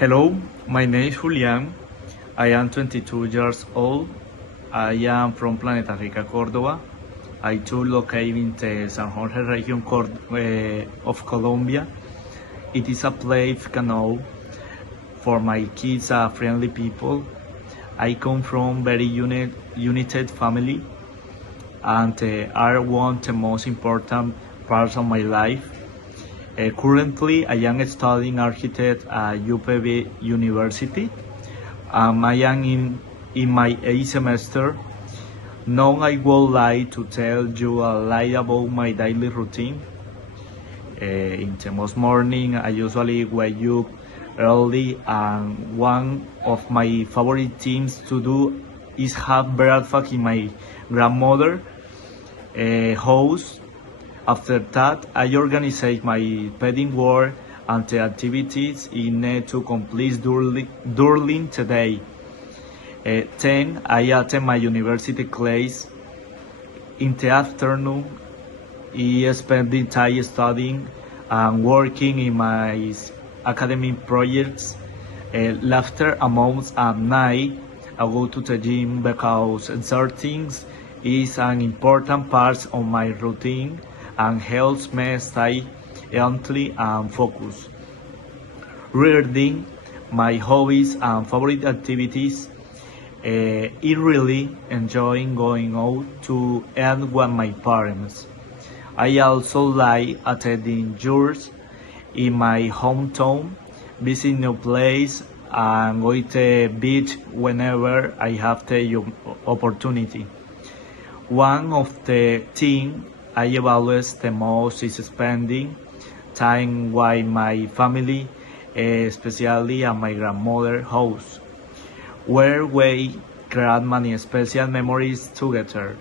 Hello, my name is Julian. I am 22 years old. I am from Planeta Rica, Córdoba. I too locate in the San Jorge region of Colombia. It is a place you know for my kids are friendly people. I come from very united family and are one of the most important parts of my life. Currently, I am studying architect at UPB University. I am in my 8th semester. Now I would like to tell you a little about my daily routine. In the most morning, I usually wake up early, and one of my favorite things to do is have breakfast in my grandmother house. After that, I organize my petting work and the activities in need to complete during the day. Then, I attend my university class. In the afternoon, I spend the time studying and working in my academic projects. After a month at night, I go to the gym because exerting is an important part of my routine and helps me stay healthy and focused. Regarding my hobbies and favorite activities, I really enjoy going out to eat with my parents. I also like attending tours in my hometown, visiting new places, and going to the beach whenever I have the opportunity. One of the things I evaluate the most is spending time with my family, especially at my grandmother's house, where we create many special memories together.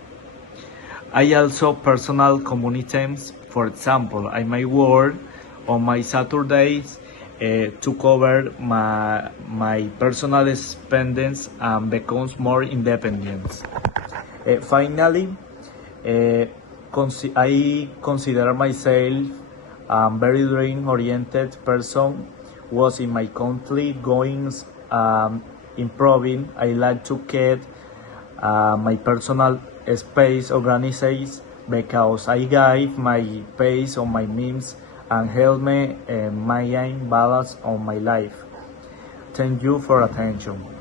I also personal communities. For example, I might work on my Saturdays to cover my personal spendings and becomes more independent. Finally, I consider myself a very dream-oriented person. Was in my country going improving. I like to keep my personal space organized because I give my pace on my means and help me maintain balance on my life. Thank you for attention.